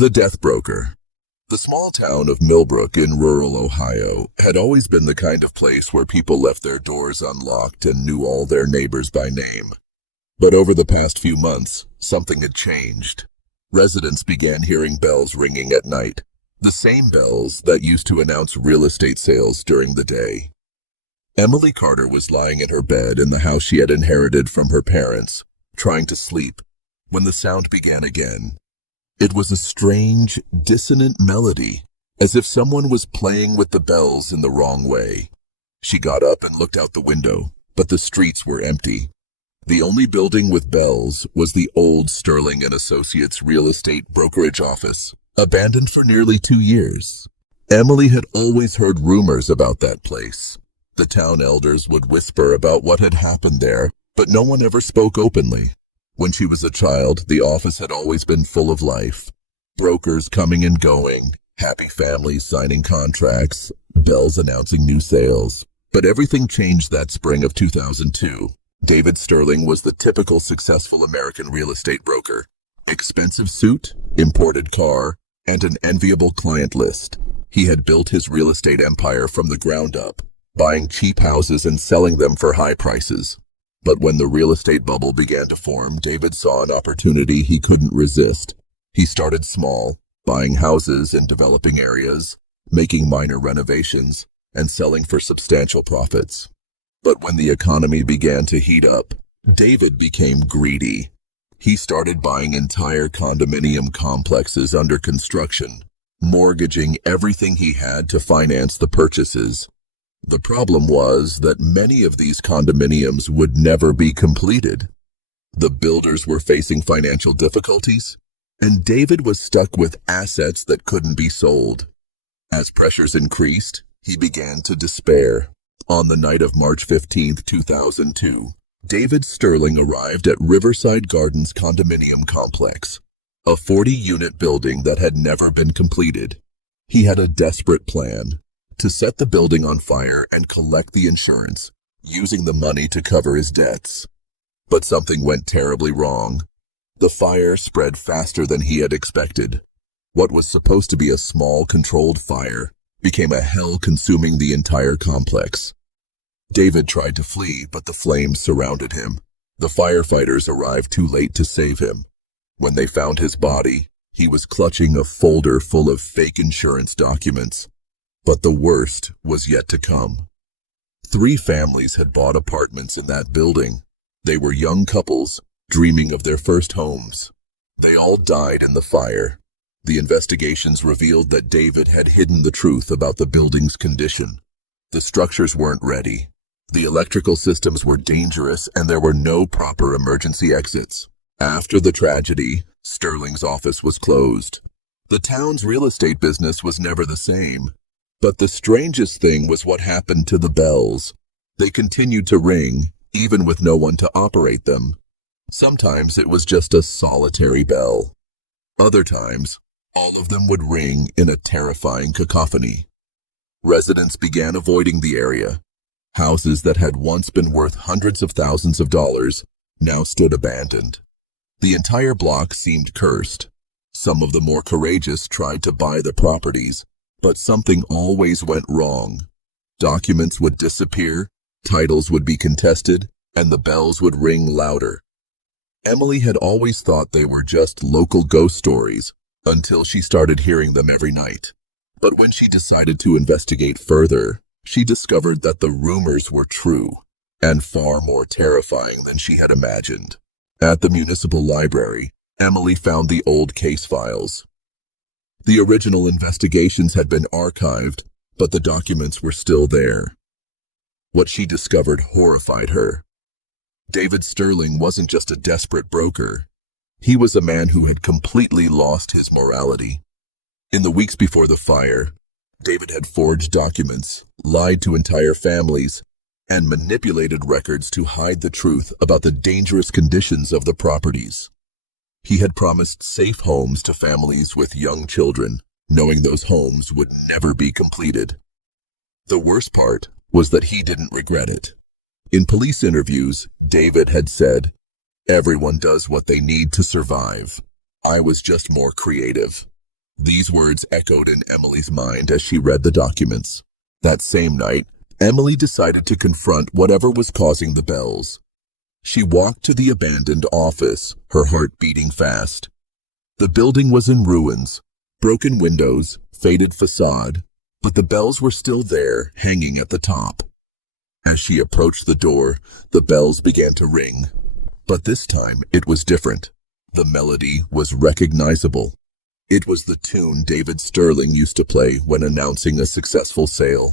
The Death Broker. The small town of Millbrook in rural Ohio had always been the kind of place where people left their doors unlocked and knew all their neighbors by name. But over the past few months, something had changed. Residents began hearing bells ringing at night, the same bells that used to announce real estate sales during the day. Emily Carter was lying in her bed in the house she had inherited from her parents, trying to sleep, when the sound began again. It was a strange, dissonant melody, as if someone was playing with the bells in the wrong way. She got up and looked out the window, but the streets were empty. The only building with bells was the old Sterling and Associates real estate brokerage office, abandoned for nearly 2 years. Emily had always heard rumors about that place. The town elders would whisper about what had happened there, but no one ever spoke openly. When she was a child, the office had always been full of life. Brokers coming and going, happy families signing contracts, bells announcing new sales. But everything changed that spring of 2002. David Sterling was the typical successful American real estate broker. Expensive suit, imported car, and an enviable client list. He had built his real estate empire from the ground up, buying cheap houses and selling them for high prices. But when the real estate bubble began to form, David saw an opportunity he couldn't resist. He started small, buying houses in developing areas, making minor renovations, and selling for substantial profits. But when the economy began to heat up, David became greedy. He started buying entire condominium complexes under construction, mortgaging everything he had to finance the purchases. The problem was that many of these condominiums would never be completed. The builders were facing financial difficulties, and David was stuck with assets that couldn't be sold. As pressures increased, he began to despair. On the night of March 15, 2002, David Sterling arrived at Riverside Gardens condominium complex, a 40-unit building that had never been completed. He had a desperate plan: to set the building on fire and collect the insurance, using the money to cover his debts. But something went terribly wrong. The fire spread faster than he had expected. What was supposed to be a small, controlled fire became a hell consuming the entire complex. David tried to flee, but the flames surrounded him. The firefighters arrived too late to save him. When they found his body, he was clutching a folder full of fake insurance documents. But the worst was yet to come. 3 families had bought apartments in that building. They were young couples, dreaming of their first homes. They all died in the fire. The investigations revealed that David had hidden the truth about the building's condition. The structures weren't ready. The electrical systems were dangerous, and there were no proper emergency exits. After the tragedy, Sterling's office was closed. The town's real estate business was never the same. But the strangest thing was what happened to the bells. They continued to ring, even with no one to operate them. Sometimes it was just a solitary bell. Other times, all of them would ring in a terrifying cacophony. Residents began avoiding the area. Houses that had once been worth hundreds of thousands of dollars now stood abandoned. The entire block seemed cursed. Some of the more courageous tried to buy the properties, but something always went wrong. Documents would disappear, titles would be contested, and the bells would ring louder. Emily had always thought they were just local ghost stories until she started hearing them every night. But when she decided to investigate further, she discovered that the rumors were true and far more terrifying than she had imagined. At the municipal library, Emily found the old case files. The original investigations had been archived, but the documents were still there. What she discovered horrified her. David Sterling wasn't just a desperate broker. He was a man who had completely lost his morality. In the weeks before the fire, David had forged documents, lied to entire families, and manipulated records to hide the truth about the dangerous conditions of the properties. He had promised safe homes to families with young children, knowing those homes would never be completed. The worst part was that he didn't regret it. In police interviews, David had said, "Everyone does what they need to survive. I was just more creative." These words echoed in Emily's mind as she read the documents. That same night, Emily decided to confront whatever was causing the bells. She walked to the abandoned office, her heart beating fast. The building was in ruins, broken windows, faded facade, but the bells were still there, hanging at the top. As she approached the door, the bells began to ring. But this time, it was different. The melody was recognizable. It was the tune David Sterling used to play when announcing a successful sale.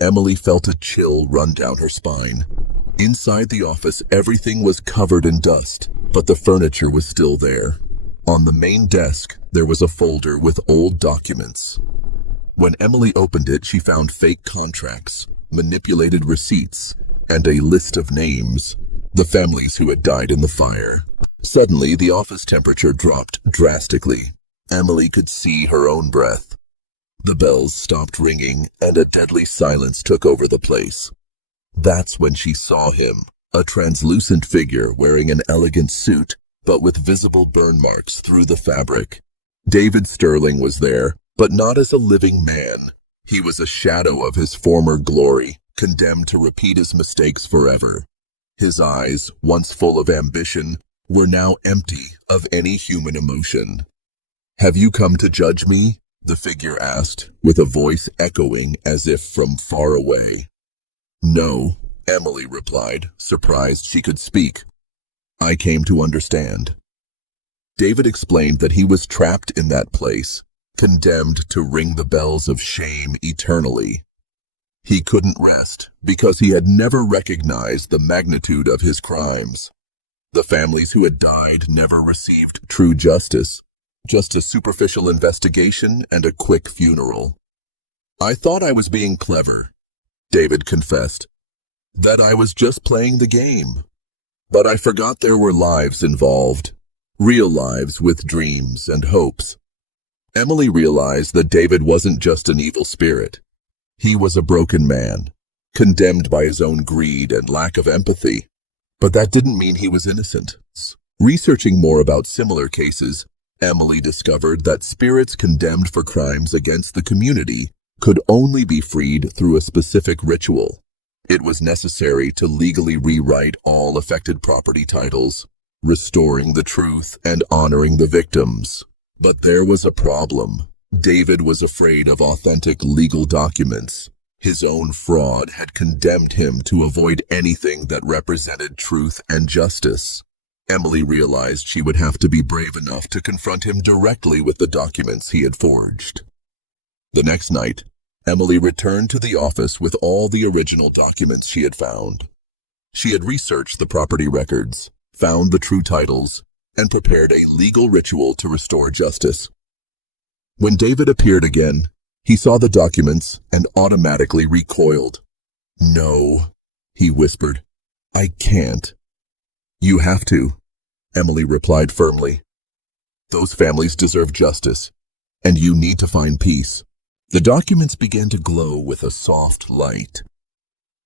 Emily felt a chill run down her spine. Inside the office, everything was covered in dust, but the furniture was still there. On the main desk, there was a folder with old documents. When Emily opened it, she found fake contracts, manipulated receipts, and a list of names, the families who had died in the fire. Suddenly, the office temperature dropped drastically. Emily could see her own breath. The bells stopped ringing, and a deadly silence took over the place. That's when she saw him, a translucent figure wearing an elegant suit, but with visible burn marks through the fabric. David Sterling was there, but not as a living man. He was a shadow of his former glory, condemned to repeat his mistakes forever. His eyes, once full of ambition, were now empty of any human emotion. "Have you come to judge me?" the figure asked, with a voice echoing as if from far away. "No," Emily replied, surprised she could speak. "I came to understand." David explained that he was trapped in that place, condemned to ring the bells of shame eternally. He couldn't rest because he had never recognized the magnitude of his crimes. The families who had died never received true justice, just a superficial investigation and a quick funeral. "I thought I was being clever," David confessed, "that I was just playing the game. But I forgot there were lives involved, real lives with dreams and hopes." Emily realized that David wasn't just an evil spirit. He was a broken man, condemned by his own greed and lack of empathy. But that didn't mean he was innocent. Researching more about similar cases, Emily discovered that spirits condemned for crimes against the community could only be freed through a specific ritual. It was necessary to legally rewrite all affected property titles, restoring the truth and honoring the victims. But there was a problem. David was afraid of authentic legal documents. His own fraud had condemned him to avoid anything that represented truth and justice. Emily realized she would have to be brave enough to confront him directly with the documents he had forged. The next night, Emily returned to the office with all the original documents she had found. She had researched the property records, found the true titles, and prepared a legal ritual to restore justice. When David appeared again, he saw the documents and automatically recoiled. "No," he whispered. "I can't." "You have to," Emily replied firmly. "Those families deserve justice, and you need to find peace." The documents began to glow with a soft light.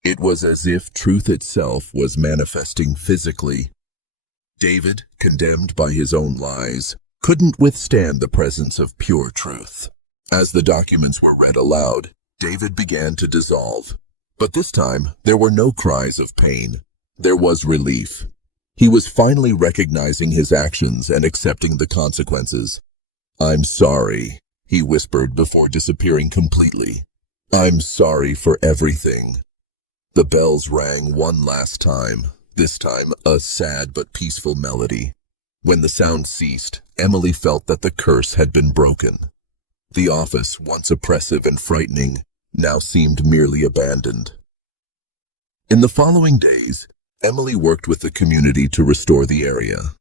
It was as if truth itself was manifesting physically. David, condemned by his own lies, couldn't withstand the presence of pure truth. As the documents were read aloud, David began to dissolve. But this time, there were no cries of pain. There was relief. He was finally recognizing his actions and accepting the consequences. "I'm sorry," he whispered before disappearing completely. "I'm sorry for everything." The bells rang one last time, this time a sad but peaceful melody. When the sound ceased, Emily felt that the curse had been broken. The office, once oppressive and frightening, now seemed merely abandoned. In the following days, Emily worked with the community to restore the area.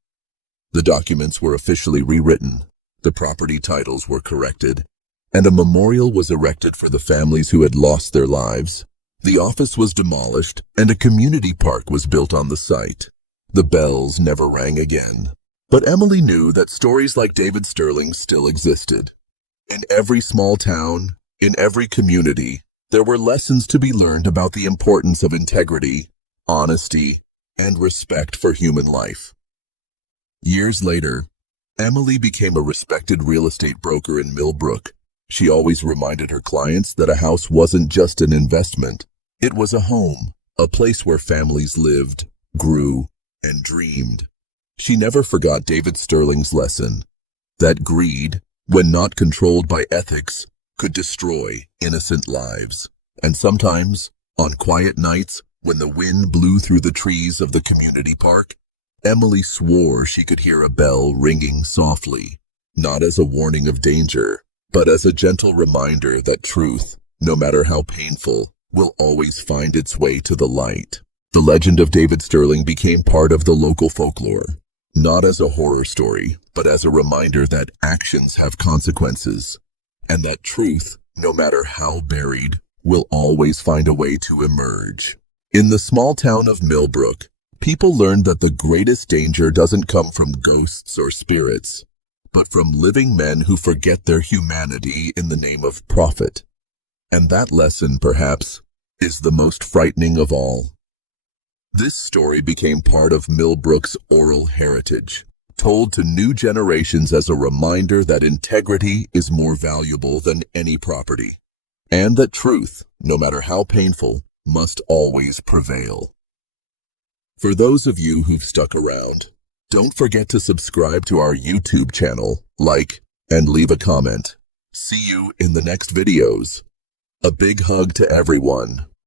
The documents were officially rewritten, the property titles were corrected, and a memorial was erected for the families who had lost their lives. The office was demolished, and a community park was built on the site. The bells never rang again. But Emily knew that stories like David Sterling still existed. In every small town, in every community, there were lessons to be learned about the importance of integrity, honesty, and respect for human life. Years later, Emily became a respected real estate broker in Millbrook. She always reminded her clients that a house wasn't just an investment. It was a home, a place where families lived, grew, and dreamed. She never forgot David Sterling's lesson, that greed, when not controlled by ethics, could destroy innocent lives. And sometimes, on quiet nights, when the wind blew through the trees of the community park, Emily swore she could hear a bell ringing softly, not as a warning of danger, but as a gentle reminder that truth, no matter how painful, will always find its way to the light. The legend of David Sterling became part of the local folklore, not as a horror story, but as a reminder that actions have consequences, and that truth, no matter how buried, will always find a way to emerge. In the small town of Millbrook, people learned that the greatest danger doesn't come from ghosts or spirits, but from living men who forget their humanity in the name of profit. And that lesson, perhaps, is the most frightening of all. This story became part of Millbrook's oral heritage, told to new generations as a reminder that integrity is more valuable than any property, and that truth, no matter how painful, must always prevail. For those of you who've stuck around, don't forget to subscribe to our YouTube channel, like, and leave a comment. See you in the next videos. A big hug to everyone.